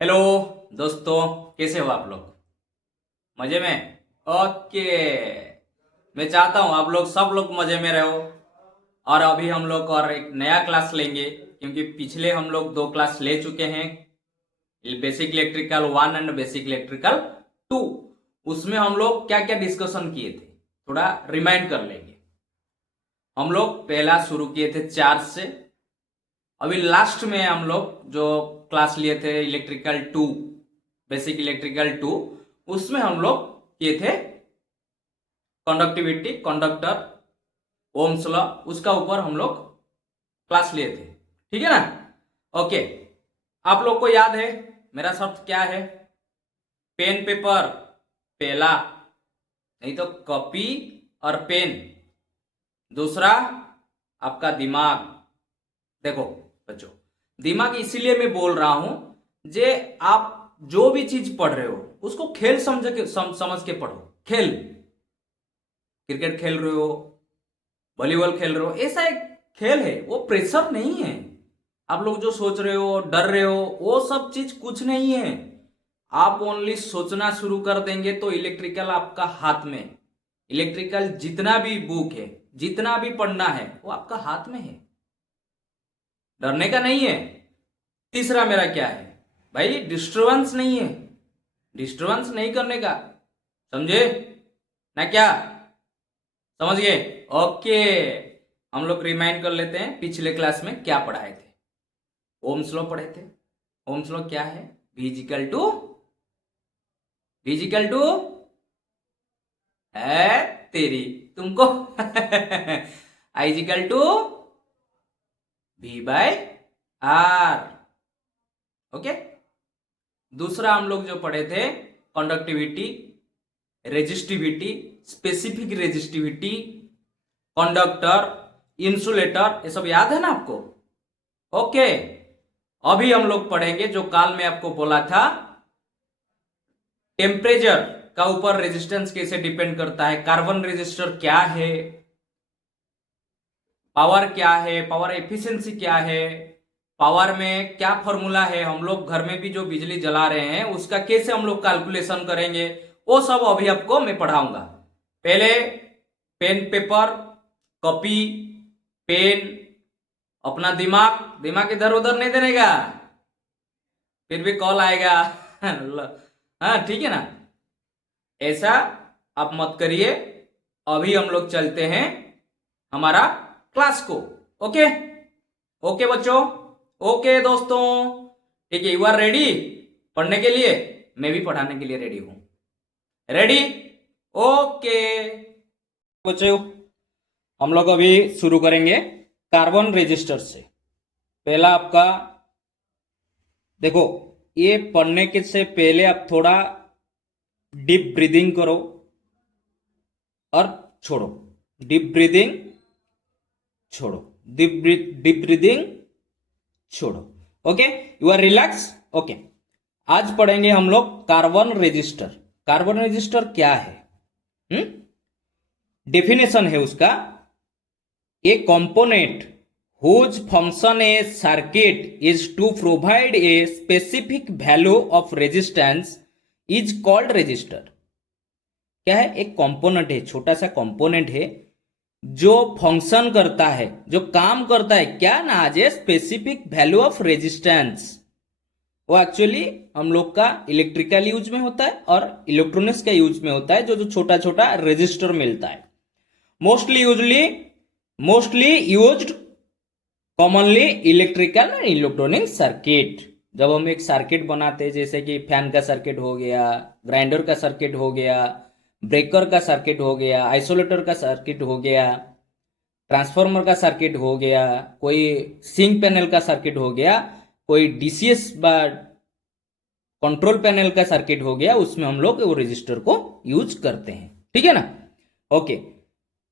Hello दोस्तों, कैसे हो आप लोग? मजे में? ओके। मैं चाहता हूं आप लोग सब लोग मजे में रहो। और अभी हम लोग और एक नया क्लास लेंगे, क्योंकि पिछले हम लोग 2 क्लास ले चुके हैं। Basic electrical 1 and basic electrical 2। उसमें हम लोग क्या क्या डिस्कशन किए थे, थोड़ा रिमाइंड कर लेंगे। हम लोग पहला शुरू किए थे चार्ज से। अभी लास्ट में हम लोग जो क्लास लिए थे इलेक्ट्रिकल 2, बेसिक इलेक्ट्रिकल 2, उसमें हम लोग किए थे कंडक्टिविटी, कंडक्टर, ओम्स लॉ, उसका ऊपर हम लोग क्लास लिए थे। ठीक है ना? ओके। आप लोग को याद है मेरा शब्द क्या है? पेन पेपर पहला, नहीं तो कॉपी और पेन दूसरा, आपका दिमाग। देखो बच्चों, दिमाग इसीलिए मैं बोल रहा हूं जे आप जो भी चीज पढ़ रहे हो उसको खेल समझ के पढ़ो। खेल, क्रिकेट खेल रहे हो, वॉलीबॉल खेल रहे हो, ऐसा एक खेल है, वो प्रेशर नहीं है। आप लोग जो सोच रहे हो, डर रहे हो, वो सब चीज कुछ नहीं है। आप ओनली सोचना शुरू कर देंगे तो इलेक्ट्रिकल आपका हाथ में। इलेक्ट्रिकल जितना भी बुक है, जितना भी पढ़ना है, वो आपका हाथ में है, डरने का नहीं है। तीसरा मेरा क्या है भाई? डिस्टर्बेंस नहीं है, डिस्टर्बेंस नहीं करने का, समझे ना? क्या समझ गए? ओके। हम लोग रिमाइंड कर लेते हैं पिछले क्लास में क्या पढ़ाए थे। ओम्स लॉ पढ़े थे। ओम्स लॉ क्या है? फिजिकल टू, फिजिकल टू है तेरी तुमको आइजिकल टू V/R। ओके। दूसरा हम लोग जो पढ़े थे conductivity, resistivity, specific resistivity, conductor, insulator, ये सब याद है ना आपको? ओके। अभी हम लोग पढ़ेंगे जो काल में आपको बोला था, टेम्परेचर का ऊपर रेजिस्टेंस कैसे डिपेंड करता है, कार्बन रेजिस्टर क्या है, पावर क्या है, पावर एफिशिएंसी क्या है, पावर में क्या फॉर्मूला है, हम लोग घर में भी जो बिजली जला रहे हैं उसका कैसे हम लोग कैलकुलेशन करेंगे, वो सब अभी आपको मैं पढ़ाऊंगा। पहले पेन पेपर, कॉपी, पेन, अपना दिमाग, दिमाग इधर उधर नहीं देने का, फिर भी कॉल आएगा हाँ ठीक है ना? ऐसा आप मत करिए। अभी हम लोग चलते हैं हमारा क्लास को। ओके? ओके बच्चों, ओके दोस्तों, ठीक है? यू आर रेडी पढ़ने के लिए? मैं भी पढ़ाने के लिए रेडी हूं। रेडी? ओके बच्चों, हम लोग अभी शुरू करेंगे कार्बन रेजिस्टर से। पहला आपका देखो, ये पढ़ने के से पहले आप थोड़ा डीप ब्रीदिंग करो और छोड़ो, डीप ब्रीदिंग छोड़ो, डीप ब्रीदिंग छोड़ो। Okay, you are relax? Okay. आज पढ़ेंगे हम लोग कार्बन रजिस्टर। कार्बन रजिस्टर क्या है? डेफिनेशन है उसका, ए component whose function a circuit is to provide a specific value of resistance is called resistor। क्या है? एक कंपोनेंट है, छोटा सा कंपोनेंट है जो फंक्शन करता है, जो काम करता है क्या ना, आज स्पेसिफिक वैल्यू ऑफ रेजिस्टेंस। वो एक्चुअली हम लोग का इलेक्ट्रिकल यूज में होता है और इलेक्ट्रॉनिक्स का यूज में होता है, जो जो छोटा छोटा रेजिस्टर मिलता है। Mostly used commonly electrical and electronic circuit. जब हम एक सर्किट बनाते हैं, जैसे कि फैन का सर्किट हो गया, ग्राइंडर का सर्किट हो गया, ब्रेकर का सर्किट हो गया, आइसोलेटर का सर्किट हो गया, ट्रांसफार्मर का सर्किट हो गया, कोई सिंक पैनल का सर्किट हो गया, कोई डीसीएस कंट्रोल पैनल का सर्किट हो गया, उसमें हम लोग वो रजिस्टर को यूज करते हैं। ठीक है ना? ओके।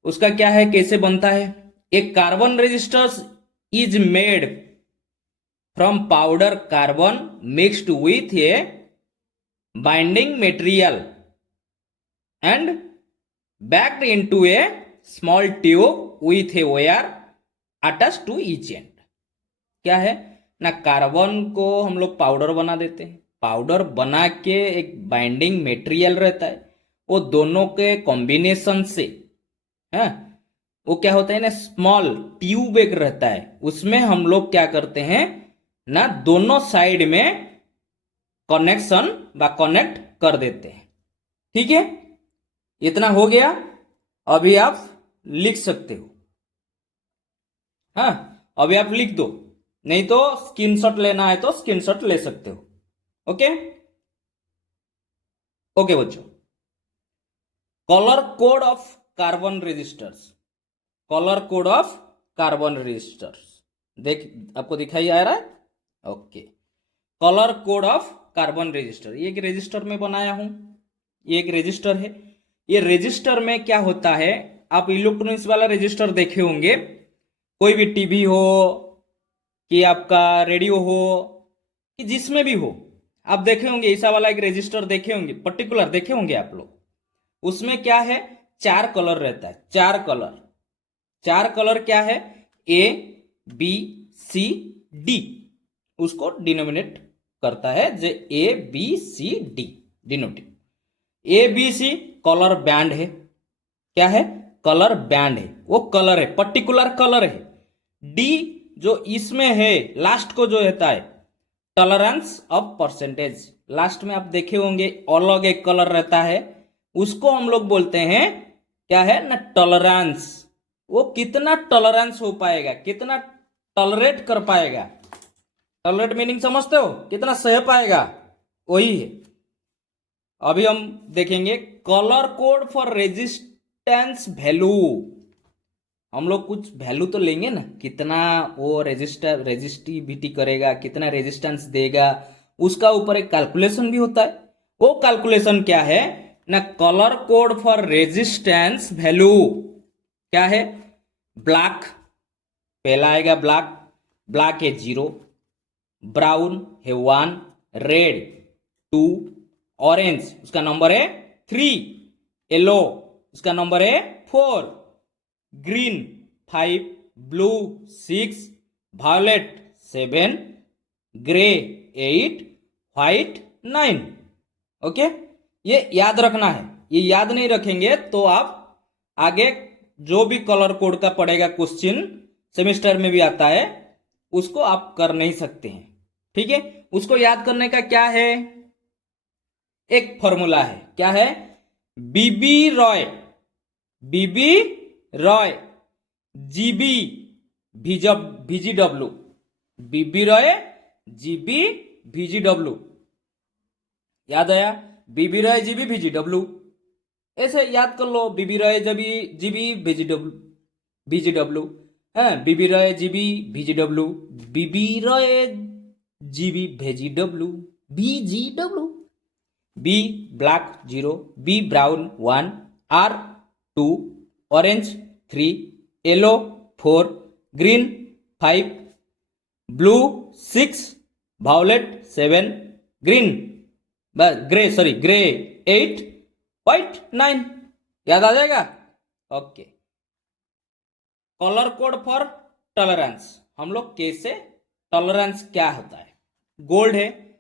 उसका क्या है, कैसे बनता है? एक carbon resistors is made from powder carbon mixed with a binding material and backed into a small tube with a wire attached to each end। क्या है ना, कार्बन को हम लोग पाउडर बना देते हैं, पाउडर बना के एक बाइंडिंग मटेरियल रहता है, वो दोनों के कॉम्बिनेशन से है, वो क्या होता है ना, स्मॉल ट्यूब एक रहता है, उसमें हम लोग क्या करते हैं ना, दोनों साइड में कनेक्शन व कनेक्ट कर देते हैं। ठीक है, इतना हो गया। अभी आप लिख सकते हो। हाँ, अभी आप लिख दो, नहीं तो स्क्रीनशॉट लेना है तो स्क्रीनशॉट ले सकते हो। ओके ओके बच्चों, colour code of carbon resistors, colour code of carbon resistors, देख आपको दिखाई आ रहा है। Okay, colour code of carbon resistor, ये एक रजिस्टर में बनाया हूं, ये एक रजिस्टर है। ये रजिस्टर में क्या होता है, आप इलेक्ट्रॉनिक्स वाला रजिस्टर देखे होंगे, कोई भी टीवी हो कि आपका रेडियो हो कि जिसमें भी हो, आप देखे होंगे ऐसा वाला एक रजिस्टर देखे होंगे, पर्टिकुलर देखे होंगे आप लोग। उसमें क्या है, चार कलर रहता है, चार कलर, चार कलर क्या है, ए बी सी डी, उसको डिनोमिनेट करता है जो A B C D denotive. A B C colour band है, क्या है, कलर बैंड है, वो कलर है, पर्टिकुलर कलर है। डी जो इसमें है लास्ट को जो रहता है, टॉलरेंस ऑफ परसेंटेज, लास्ट में आप देखे होंगे अलग एक कलर रहता है, उसको हम लोग बोलते हैं क्या है ना, टॉलरेंस। वो कितना टॉलरेंस हो पाएगा, कितना टॉलरेट कर पाएगा, टॉलरेट मीनिंग समझते हो, कितना सह पाएगा, वही है। अभी हम देखेंगे colour code for resistance value, हम लोग कुछ वैल्यू तो लेंगे ना, कितना वो रेजिस्टिविटी करेगा, कितना रेजिस्टेंस देगा, उसका ऊपर एक कैलकुलेशन भी होता है। वो कैलकुलेशन क्या है ना, colour code for resistance value क्या है, ब्लैक पहला आएगा, ब्लैक, ब्लैक है 0, ब्राउन है 1, रेड 2, ऑरेंज उसका नंबर है 3, येलो उसका नंबर है 4, green 5, blue 6, violet 7, grey 8, white 9। Okay, ये याद रखना है, ये याद नहीं रखेंगे तो आप आगे जो भी कलर कोड का पड़ेगा क्वेश्चन सेमेस्टर में भी आता है, उसको आप कर नहीं सकते हैं। ठीक है, उसको याद करने का क्या है, एक फॉर्मूला है, क्या है, बीबी रॉय, बीबी Roy GB VGW, BB Roy GB VGW, याद आया, बीबी रॉय जीबी VGW, ऐसे याद कर लो, बीबी रॉय जीबी VGW है, BB Roy GB VGW, BB Roy GB VGW, B black 0, B brown 1, R 2, orange 3, yellow 4, green 5, blue 6, violet 7, grey 8, white 9। याद आ जाएगा। Okay, colour code for tolerance, हम लोग कैसे, टॉलरेंस क्या होता है, गोल्ड है,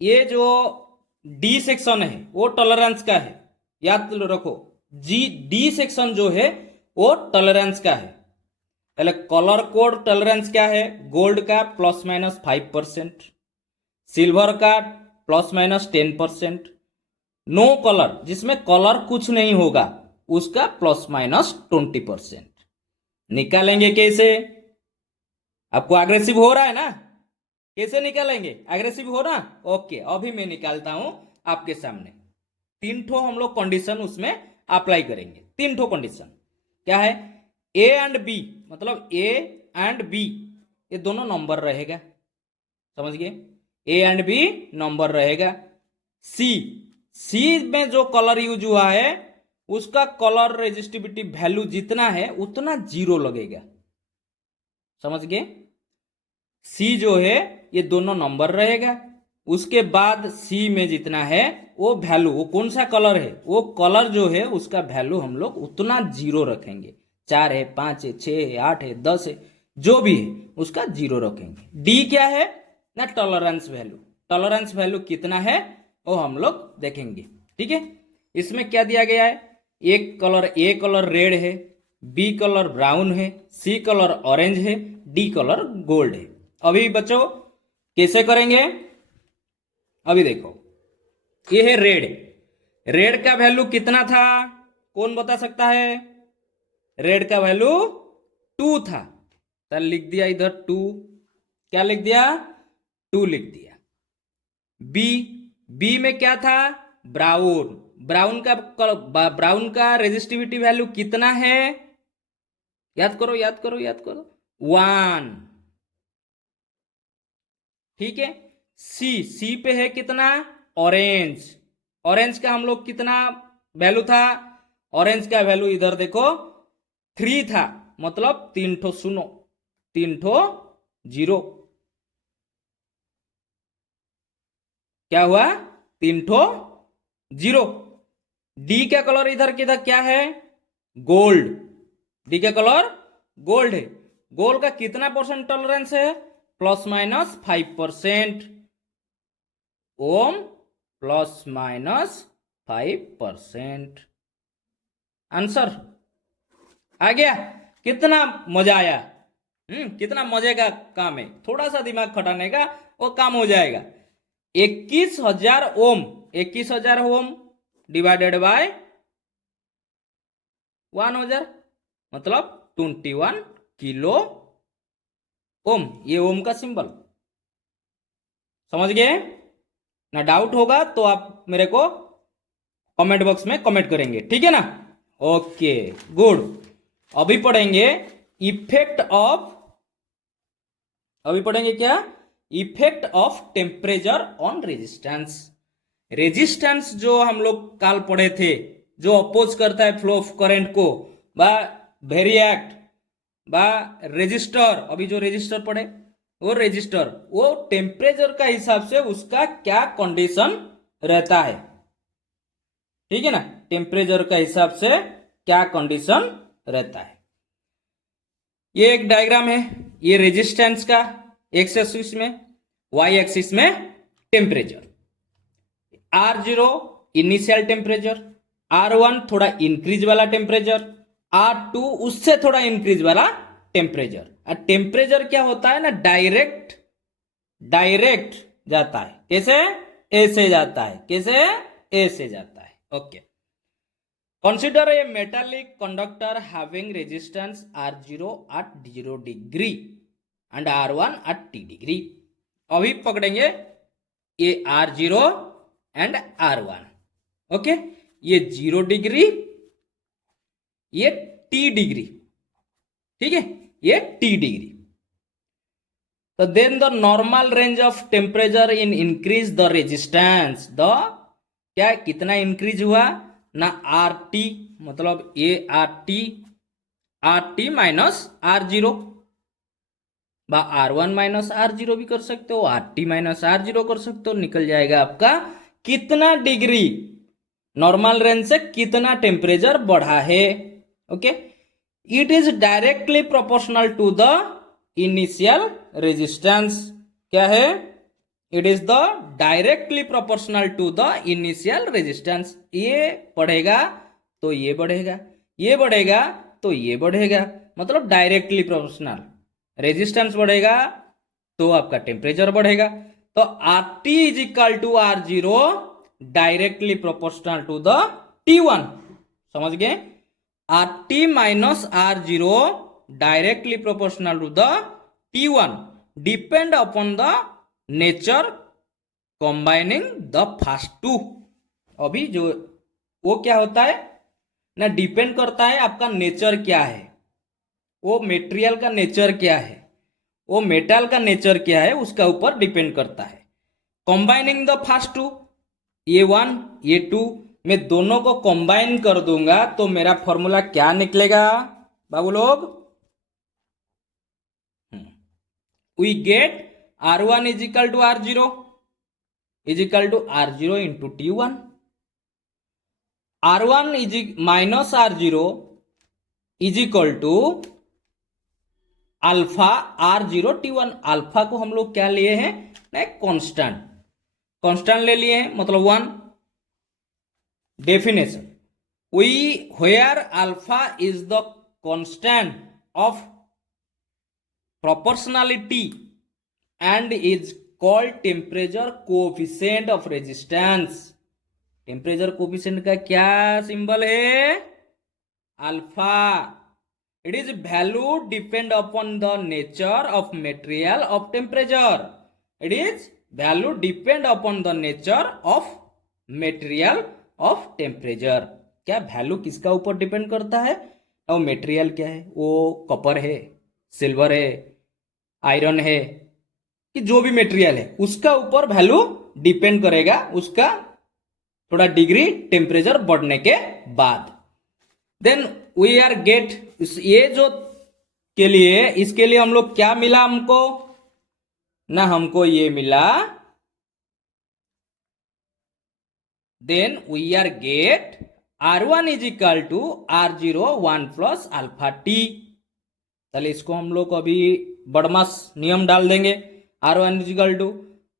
ये जो डी सेक्शन है वो टॉलरेंस का है, याद रखो, डी सेक्शन जो है वो टॉलरेंस का है। पहले कलर कोड टॉलरेंस क्या है, गोल्ड का ±5%, सिल्वर का ±10%, नो कलर जिसमें कलर कुछ नहीं होगा उसका ±20%। निकालेंगे कैसे, आपको एग्रेसिव हो रहा है ना, कैसे निकालेंगे, एग्रेसिव हो ना। ओके, अभी मैं निकालता हूं आपके सामने, 3 ठो हम लोग कंडीशन उसमें अप्लाई करेंगे, 3 ठो कंडीशन, क्या है, ए एंड बी, मतलब ए एंड बी ये दोनों नंबर रहेगा, समझ गए, ए एंड बी नंबर रहेगा। सी में जो कलर यूज हुआ है उसका कलर रेजिस्टिविटी वैल्यू जितना है उतना 0 लगेगा, समझ गए, सी जो है ये दोनों नंबर रहेगा। उसके बाद सी में जितना है वो वैल्यू, वो कौन सा कलर है, वो कलर जो है उसका वैल्यू हम लोग उतना 0 रखेंगे, 4 है 5 है 6 है 8 है 10 है जो भी है उसका 0 रखेंगे। डी क्या है ना, टॉलरेंस वैल्यू, टॉलरेंस वैल्यू कितना है वो हम लोग देखेंगे। ठीक है, इसमें क्या दिया गया है, ए कलर रेड है, बी कलर ब्राउन है, सी कलर ऑरेंज है, डी कलर गोल्ड है। अभी बच्चों कैसे करेंगे, अभी देखो ये है रेड, रेड का वैल्यू कितना था, कौन बता सकता है, रेड का वैल्यू 2 था, तो लिख दिया इधर 2, क्या लिख दिया 2 लिख दिया। बी में क्या था, ब्राउन, ब्राउन का रेजिस्टिविटी वैल्यू कितना है, याद करो 1। ठीक है, सी पे है कितना, ऑरेंज, ऑरेंज का हम लोग कितना वैल्यू था, ऑरेंज का वैल्यू इधर देखो 3 था, मतलब 3 ठो सुनो, 3 ठो 0, क्या हुआ 3 ठो 0। डी का कलर इधर किधर क्या है, गोल्ड, डी का कलर गोल्ड है, गोल्ड का कितना परसेंट टॉलरेंस है, ±5%, ओम ±5%। आंसर आ गया, कितना मजा आया, कितना मजे का काम है, थोड़ा सा दिमाग खटाने का वो काम हो जाएगा। 21,000 ओम, 21,000 ओम डिवाइडेड बाय 1,000 मतलब 21 किलो ओम, ये ओम का सिंबल, समझ गए ना। डाउट होगा तो आप मेरे को कमेंट बॉक्स में कमेंट करेंगे, ठीक है ना। ओके गुड, अभी पढ़ेंगे इफेक्ट ऑफ, अभी पढ़ेंगे क्या, effect of temperature on resistance. Resistance जो हम लोग कल पढ़े थे, जो अपोज करता है फ्लो ऑफ करंट को, बा वेरिएक्ट बा रेजिस्टर, अभी जो रेजिस्टर पढ़े वो रेजिस्टर, वो टेम्परेचर का हिसाब से उसका क्या कंडीशन रहता है, ठीक है ना, टेम्परेचर का हिसाब से क्या कंडीशन रहता है। ये एक डायग्राम है, ये रेजिस्टेंस का एक्स एक्सिस में, वाई एक्सिस में temperature, R0 initial temperature, R1 थोड़ा इंक्रीज वाला टेम्परेचर, R2 उससे थोड़ा इंक्रीज वाला टेम्परेचर। और टेम्परेचर क्या होता है ना, डायरेक्ट जाता है, कैसे ऐसे जाता है, कैसे ऐसे जाता है। Okay, consider a metallic conductor having resistance R0 at 0 degree and R1 at T degree. अभी पकड़ेंगे ये R0 एंड R1, ओके, ये 0 डिग्री, ये T डिग्री, ठीक है, ये T डिग्री। तो then the normal range of temperature in increase the resistance, the क्या कितना इंक्रीज हुआ ना, RT मतलब ये RT माइनस R0 बा R1 माइनस R0 भी कर सकते हो, RT माइनस R0 कर सकते हो, निकल जाएगा आपका कितना डिग्री नॉर्मल रेंज से कितना टेम्परेचर बढ़ा है। Okay, it is directly proportional to the initial resistance, क्या है, it is the directly proportional to the initial resistance. ये बढ़ेगा तो ये बढ़ेगा, ये बढ़ेगा तो ये बढ़ेगा, मतलब डायरेक्टली प्रोपोर्शनल, रेजिस्टेंस बढ़ेगा तो आपका टेम्परेचर बढ़ेगा। तो RT is equal to R0 directly proportional to the T1, समझ गए, RT minus R0 directly proportional to the T1 depend upon the nature combining the first two. अभी जो वो क्या होता है ना, डिपेंड करता है आपका नेचर क्या है, वो मेटेरियल का नेचर क्या है, वो मेटल का नेचर क्या है, उसका ऊपर डिपेंड करता है। कंबाइनिंग द फर्स्ट टू, ये 1 ये 2, मैं दोनों को कंबाइन कर दूंगा तो मेरा फॉर्मूला क्या निकलेगा बाबू लोग, we get R1 is equal to R0 is equal to R0 into T1, R1 is minus R0 is equal to alpha R0 T1, alpha को हम लोग क्या लिए हैं ना, कांस्टेंट, कांस्टेंट ले लिए हैं मतलब 1। Definition, we where alpha is the constant of proportionality and is called temperature coefficient of resistance. Temperature coefficient का क्या सिंबल है? Alpha. It is value depend upon the nature of material of temperature. It is value depend upon the nature of material of temperature. क्या value किसका ऊपर depend करता है? वो material क्या है, वो कॉपर है, सिल्वर है, आयरन है, कि जो भी मेटेरियल है उसका ऊपर वैल्यू डिपेंड करेगा, उसका थोड़ा डिग्री टेम्परेचर बढ़ने के बाद। देन वी आर गेट, ये जो के लिए, इसके लिए हम लोग क्या मिला हमको ना, हमको ये मिला, then we are get R1 is equal to R0 1 plus alpha T. चलिए इसको हम लोग अभी बड़मास नियम डाल देंगे। R1 is equal to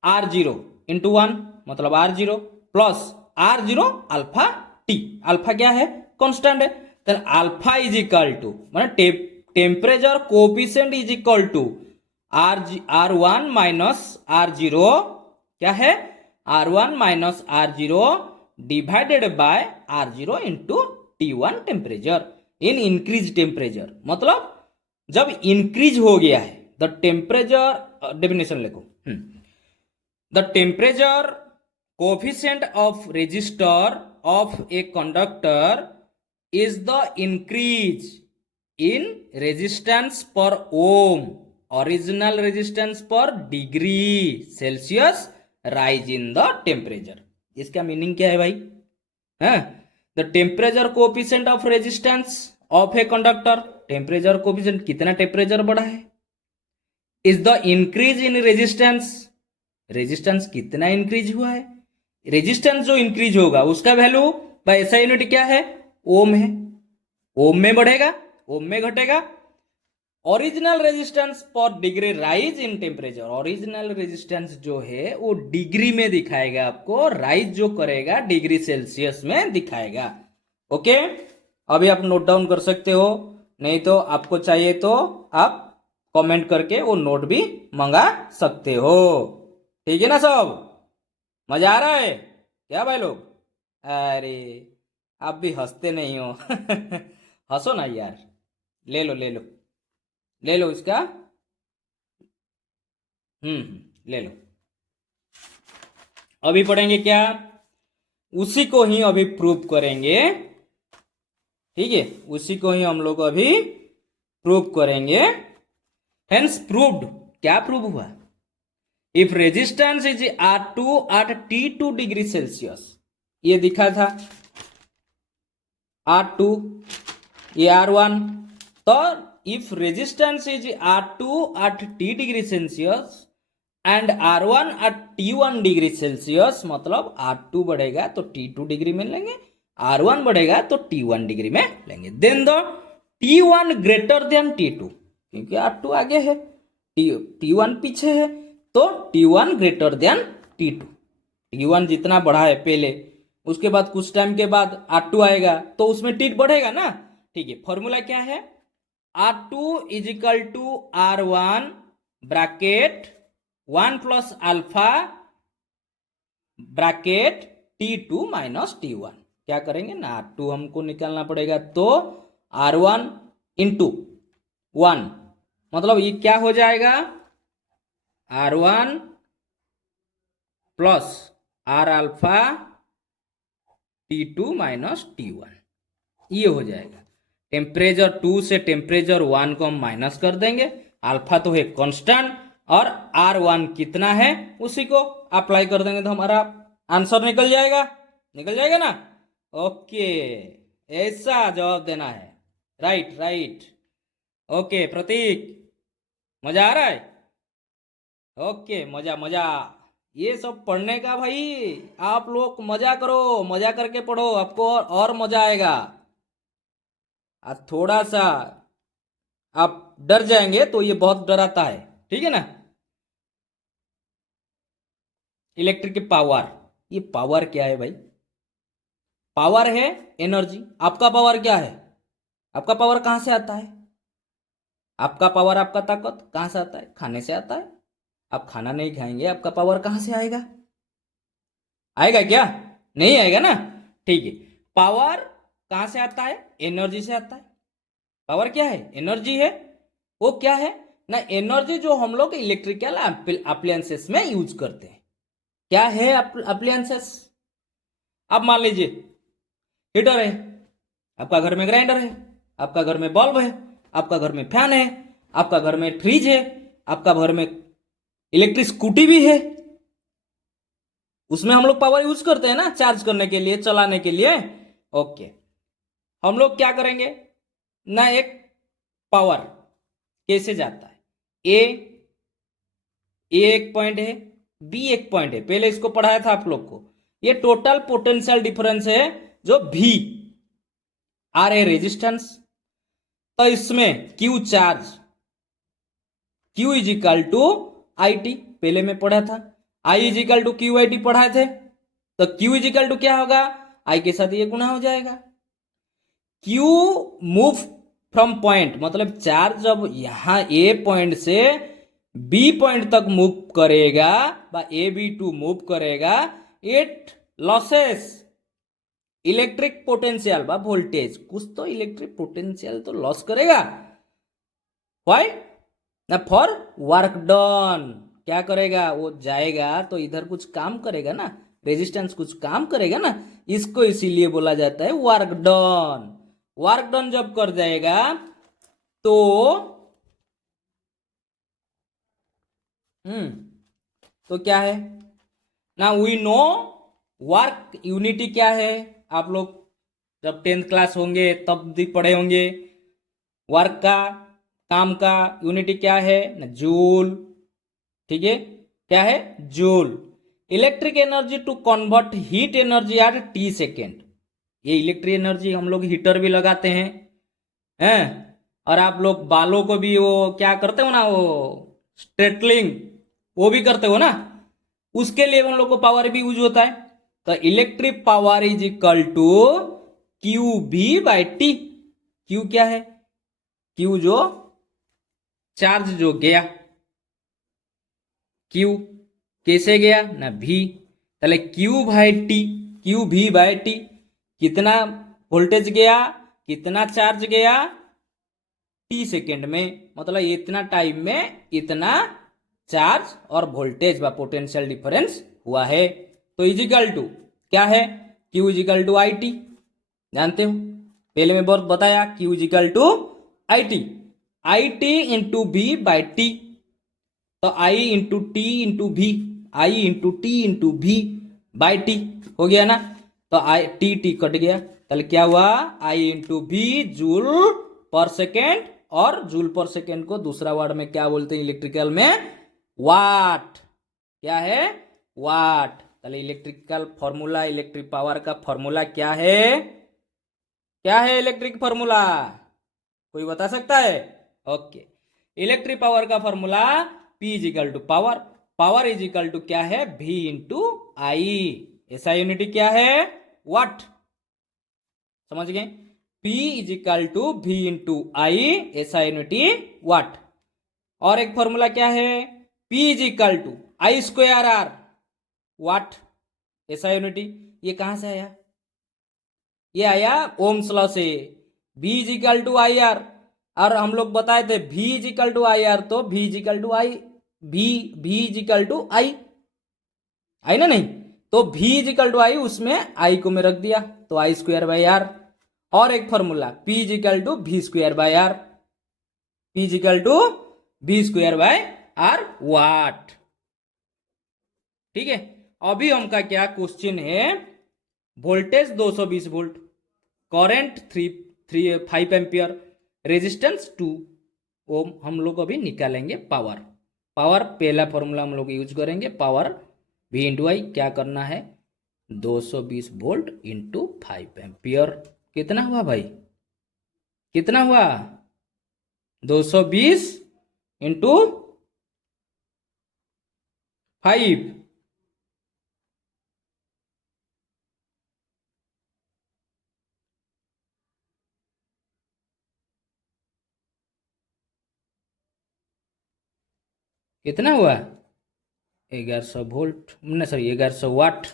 R0 into 1 मतलब R0 plus R0 alpha T. Alpha क्या है? कांस्टेंट है। Then alpha is equal to मतलब temperature coefficient is equal to R1 minus R0, क्या है? R1 minus R0 divided by R0 into T1 temperature in increase temperature. मतलब जब increase हो गया है द टेम्परेचर, डेफिनेशन लिखो, the temperature coefficient of resistor of a conductor is the increase in resistance per ohm, original resistance per degree Celsius rise in the temperature. इसका meaning क्या है भाई? The temperature coefficient of resistance of a conductor, temperature coefficient कितना temperature बढ़ा है, is the increase in resistance, resistance कितना increase हुआ है, रेजिस्टेंस जो इंक्रीज होगा उसका वैल्यू बाय ऐसा यूनिट क्या है? ओम है। ओम में बढ़ेगा, ओम में घटेगा। Original resistance per degree rise in temperature, original resistance जो है वो डिग्री में दिखाएगा आपको, राइज जो करेगा डिग्री सेल्सियस में दिखाएगा। ओके, अभी आप नोट डाउन कर सकते हो, नहीं तो आपको चाहिए तो आप कमेंट करके वो नोट भी मंगा सकते हो। ठीक है ना सब? मजा आ रहा है क्या भाई लोग? अरे आप भी हंसते नहीं हो हंसो ना यार, ले लो ले लो ले लो इसका, ले लो। अभी पढ़ेंगे क्या? उसी को ही अभी प्रूव करेंगे। ठीक है, उसी को ही हम लोग अभी प्रूव करेंगे। हेंस प्रूव्ड, क्या प्रूव हुआ? If resistance is R2 at T2 degree Celsius, ये दिखा था R2, ये R1, तो if resistance is R2 at T degree Celsius and R1 at T1 degree Celsius, मतलब R2 बढ़ेगा तो T2 डिग्री में लेंगे, R1 बढ़ेगा तो T1 डिग्री में लेंगे। Then the T1 greater than T2, क्योंकि R2 आगे है, T1 पीछे है, तो T1 greater than T2। T1 जितना बढ़ा है पहले, उसके बाद कुछ टाइम के बाद R2 आएगा तो उसमें T बढ़ेगा ना। ठीक है, फॉर्मूला क्या है? R2 is equal to R1 bracket 1 plus alpha bracket T2 minus T1। क्या करेंगे ना, R2 हमको निकालना पड़ेगा, तो R1 इंटू 1, मतलब ये क्या हो जाएगा? R1 plus R alpha T2 minus T1, ये हो जाएगा। टेम्परेचर 2 से टेम्परेचर 1 को हम माइनस कर देंगे, अल्फा तो है कांस्टेंट और R1 कितना है उसी को अप्लाई कर देंगे तो हमारा आंसर निकल जाएगा, निकल जाएगा ना। ओके, ऐसा जवाब देना है। राइट राइट, ओके प्रतीक, मजा आ रहा है? ओके, मजा मजा, ये सब पढ़ने का भाई आप लोग मजा करो, मजा करके पढ़ो, आपको और मजा आएगा। आज थोड़ा सा आप डर जाएंगे तो ये बहुत डराता है, ठीक है ना। इलेक्ट्रिक पावर, ये पावर क्या है भाई? पावर है एनर्जी। आपका पावर क्या है? आपका पावर कहां से आता है? आपका पावर, आपका ताकत कहां से आता है? खाने से आता है। आप खाना नहीं खाएंगे, आपका पावर कहां से आएगा? आएगा क्या? नहीं आएगा ना। ठीक है, पावर कहां से आता है? एनर्जी से आता है। पावर क्या है? एनर्जी है। वो क्या है ना, एनर्जी जो हम लोग इलेक्ट्रिकल अप्लायंसेस में यूज करते हैं। क्या है अप्लायंसेस? अब मान लीजिए हीटर है, आपका घर में ग्राइंडर है, आपका घर में बल्ब है, आपका घर में फैन है, आपका घर में फ्रिज है, आपका घर में इलेक्ट्रिक स्कूटी भी है। उसमें हम लोग पावर यूज करते हैं ना, चार्ज करने के लिए, चलाने के लिए। ओके, हम लोग क्या करेंगे ना, एक पावर कैसे जाता है? ए एक पॉइंट है, बी एक पॉइंट है, पहले इसको पढ़ाया था आप लोग को। ये टोटल पोटेंशियल डिफरेंस है जो भी, आर है रेजिस्टेंस, तो इसमें Q charge, Q is equal to I T, पहले मैं पढ़ा था। I is equal to Q I T पढ़ाए थे, तो क्यू इज इक्वल टू क्या होगा? आई के साथ ये गुना हो जाएगा। क्यू मूव फ्रॉम पॉइंट, मतलब चार्ज जब यहां ए पॉइंट से बी पॉइंट तक मूव करेगा, बा ए बी टू मूव करेगा, इट लॉसेस इलेक्ट्रिक पोटेंशियल बा वोल्टेज, कुछ तो इलेक्ट्रिक पोटेंशियल तो लॉस करेगा। व्हाई ना? For work done. क्या करेगा? वो जाएगा तो इधर कुछ काम करेगा ना, रेजिस्टेंस कुछ काम करेगा ना, इसको इसीलिए बोला जाता है वर्क डन। वर्क डन जब कर जाएगा तो तो क्या है ना, वी नो वर्क यूनिटी क्या है। आप लोग जब 10th क्लास होंगे तब भी पढ़े होंगे। वर्क का, काम का यूनिटी क्या है ना? जूल। ठीक है, क्या है? Joule. Electric energy to convert heat energy at T second. ये इलेक्ट्रिक एनर्जी हम लोग हीटर भी लगाते हैं। और आप लोग बालों को भी वो क्या करते हो ना, वो स्ट्रेटलिंग, वो भी करते हो ना, उसके लिए हम लोग को पावर भी यूज होता है। तो electric power is equal to Q B by T. Q क्या है? क्यू जो चार्ज जो गया, क्यू कैसे गया ना, भी, ताहले क्यू बाई टी, क्यू भी बाई टी, कितना वोल्टेज गया, कितना चार्ज गया टी सेकेंड में, मतलब इतना टाइम में इतना चार्ज और वोल्टेज व पोटेंशियल डिफरेंस हुआ है। तो इजिकल टू क्या है? Q is equal to I T, जानते हो, पहले मैं बहुत बताया, Q is equal to I T, I T into V by T, तो I into T into V, I into T into V by T हो गया ना। तो आई टी कट गया, ताहले क्या हुआ? आई इंटू भी जूल पर सेकेंड, और जूल पर सेकेंड को दूसरा वर्ड में क्या बोलते हैं इलेक्ट्रिकल में? वाट। क्या है? वाट। ताहले इलेक्ट्रिकल फॉर्मूला, इलेक्ट्रिक पावर का फॉर्मूला क्या है? क्या है इलेक्ट्रिक फॉर्मूला? कोई बता सकता है? ओके, इलेक्ट्रिक पावर का formula P is equal to power, power is equal to क्या है? V into I. ऐसा यूनिटी क्या है? वाट। समझ गए? P is equal to V into I, ऐसा यूनिटी वाट। और एक फॉर्मूला क्या है? P is equal to I square R, watt, ऐसा यूनिटी। ये कहां से आया? ये आया ओम्स लॉ से। V is equal to I are, और हम लोग बताए थे V is equal to I R, तो V is equal to I, V is equal to I, I ना? नहीं, तो V is equal to I, उसमें आई को मैं रख दिया, तो आई स्क्वायर बाई आर। और एक formula P is equal to V square by R, P is equal to V square by R watt. ठीक है, अभी हमका क्या क्वेश्चन है? Voltage 220 volt, current 5 ampere, resistance 2 ohm, हम लोग अभी निकालेंगे पावर। पावर पहला फॉर्मूला हम लोग यूज करेंगे, पावर V इंटू आई, क्या करना है? 220 वोल्ट इंटू 5 एम्पियर। कितना हुआ भाई? कितना हुआ? 220 इंटू 5, कितना हुआ? 1100 वोल्ट, नहीं सॉरी 1100 वाट।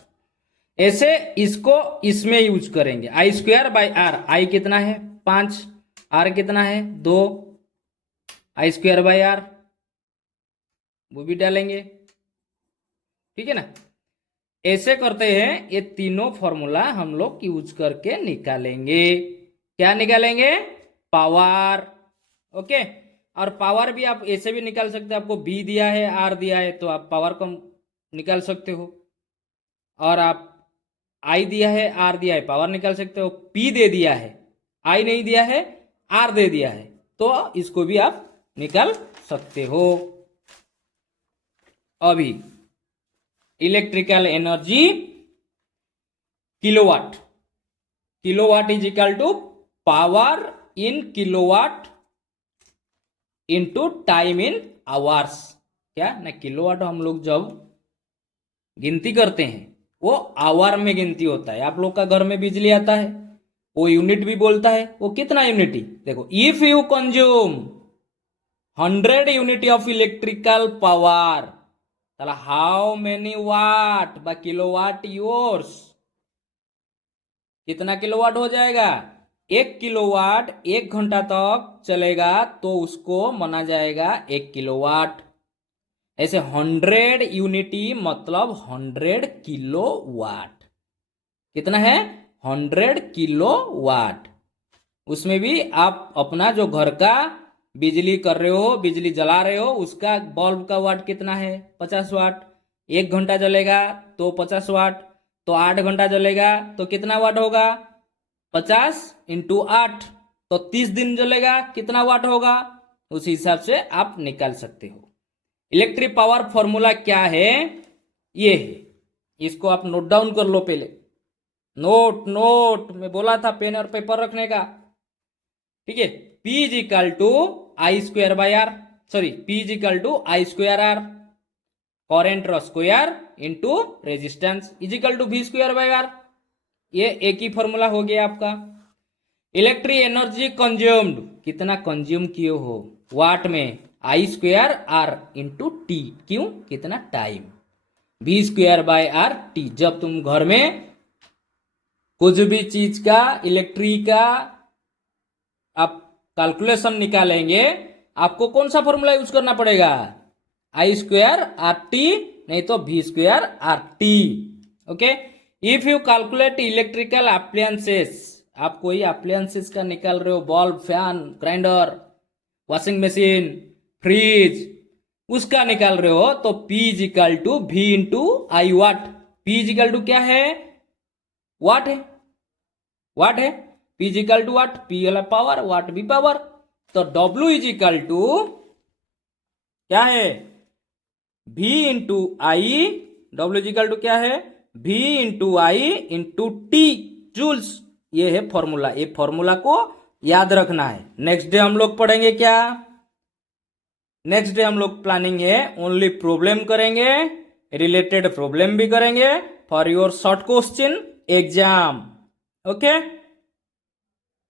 ऐसे इसको इसमें यूज करेंगे। आई स्क्वायर बाई आर, आई कितना है 5, आर कितना है 2, आई स्क्वायर बाई आर वो भी डालेंगे, ठीक है ना। ऐसे करते हैं, ये तीनों फॉर्मूला हम लोग यूज करके निकालेंगे। क्या निकालेंगे? पावर। ओके, और पावर भी आप ऐसे भी निकाल सकते हैं। आपको बी दिया है, आर दिया है, तो आप पावर को निकाल सकते हो। और आप आई दिया है, आर दिया है, पावर निकाल सकते हो। पी दे दिया है, आई नहीं दिया है, आर दे दिया है, तो इसको भी आप निकाल सकते हो। अभी electrical energy kilowatt, kilowatt is equal to power in kilowatt into time in hours. क्या ना, किलोवाट हम लोग जब गिनती करते हैं वो आवर में गिनती होता है। आप लोग का घर में बिजली आता है, वो यूनिट भी बोलता है, वो कितना यूनिटी। देखो, if you consume 100 unit of electrical power, how many watt by kilowatt hours, कितना किलोवाट हो जाएगा? 1 किलोवाट 1 घंटा तक चलेगा तो उसको माना जाएगा 1 किलोवाट। ऐसे 100 यूनिटी मतलब 100 किलोवाट। कितना है? 100 किलोवाट। उसमें भी आप अपना जो घर का बिजली कर रहे हो, बिजली जला रहे हो, उसका बल्ब का वाट कितना है? 50 वाट। 1 घंटा जलेगा तो 50 वाट, तो 8 घंटा जलेगा तो कितना वाट होगा? 50 इंटू 8, तो 30 दिन जलेगा, कितना वाट होगा? उसी हिसाब से आप निकाल सकते हो। इलेक्ट्रिक पावर फॉर्मूला क्या है? ये है, इसको आप नोट डाउन कर लो पहले। नोट नोट, मैं बोला था पेन और पेपर रखने का, ठीक है। P is equal to I square by R, sorry P is equal to I square R, current square into resistance is equal to V square by R. ये एक ही फॉर्मूला हो गया आपका। इलेक्ट्रिक एनर्जी कंज्यूम्ड, कितना consume किए हो watt में, I square R into T, क्यों? कितना time, V square by R T. जब तुम घर में कुछ भी चीज का, इलेक्ट्रिक का आप कैलकुलेशन निकालेंगे, आपको कौन सा फॉर्मूला यूज करना पड़ेगा? आई स्क्वायर आर टी, नहीं तो V square R T. Okay, if you calculate electrical appliances, आप कोई अप्लायंसेस का निकाल रहे हो, bulb, fan, grinder, washing machine, fridge, उसका निकाल रहे हो, तो P is equal to V into I watt. P is equal to क्या है? वाट है, वाट है। P is equal to watt, P वाला पावर, वाट भी पावर, तो W इज इक्वल टू क्या है? V into I, W is equal to क्या है? V into I into T joules. ये है फॉर्मूला, ये फॉर्मूला को याद रखना है। नेक्स्ट डे हम लोग पढ़ेंगे क्या? नेक्स्ट डे हम लोग प्लानिंग है, ओनली प्रॉब्लम करेंगे, रिलेटेड प्रॉब्लम भी करेंगे for your short question exam. Okay,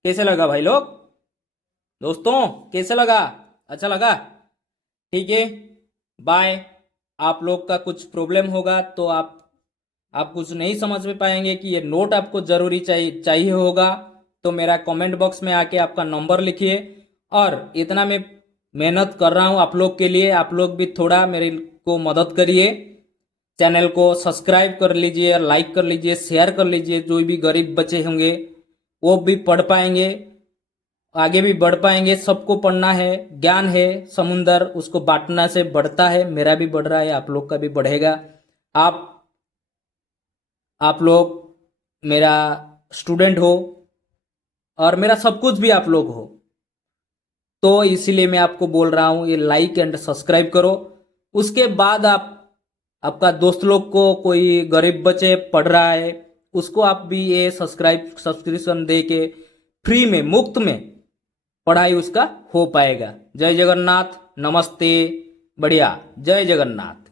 कैसे लगा भाई लोग, दोस्तों कैसे लगा? अच्छा लगा? ठीक है, बाय। आप लोग का कुछ प्रॉब्लम होगा तो आप कुछ नहीं समझ में पाएंगे कि ये नोट आपको जरूरी चाहिए होगा, तो मेरा कमेंट बॉक्स में आके आपका नंबर लिखिए। और इतना मैं मेहनत कर रहा हूँ आप लोग के लिए, आप लोग भी थोड़ा मेरे को मदद करिए। चैनल को सब्सक्राइब कर लीजिए, लाइक कर लीजिए, शेयर कर लीजिए। जो भी गरीब बच्चे होंगे वो भी पढ़ पाएंगे, आगे भी बढ़ पाएंगे। सबको पढ़ना है, ज्ञान है समुंदर, उसको बांटना से बढ़ता है। मेरा भी बढ़ रहा है, आप लोग का भी बढ़ेगा। आप लोग मेरा स्टूडेंट हो और मेरा सब कुछ भी आप लोग हो, तो इसीलिए मैं आपको बोल रहा हूँ ये लाइक एंड सब्सक्राइब करो। उसके बाद आपका दोस्त लोग को, कोई गरीब बच्चे पढ़ रहा है, उसको आप भी ये सब्सक्रिप्शन दे के फ्री में, मुफ्त में पढ़ाई उसका हो पाएगा। जय जगन्नाथ, नमस्ते, बढ़िया, जय जगन्नाथ।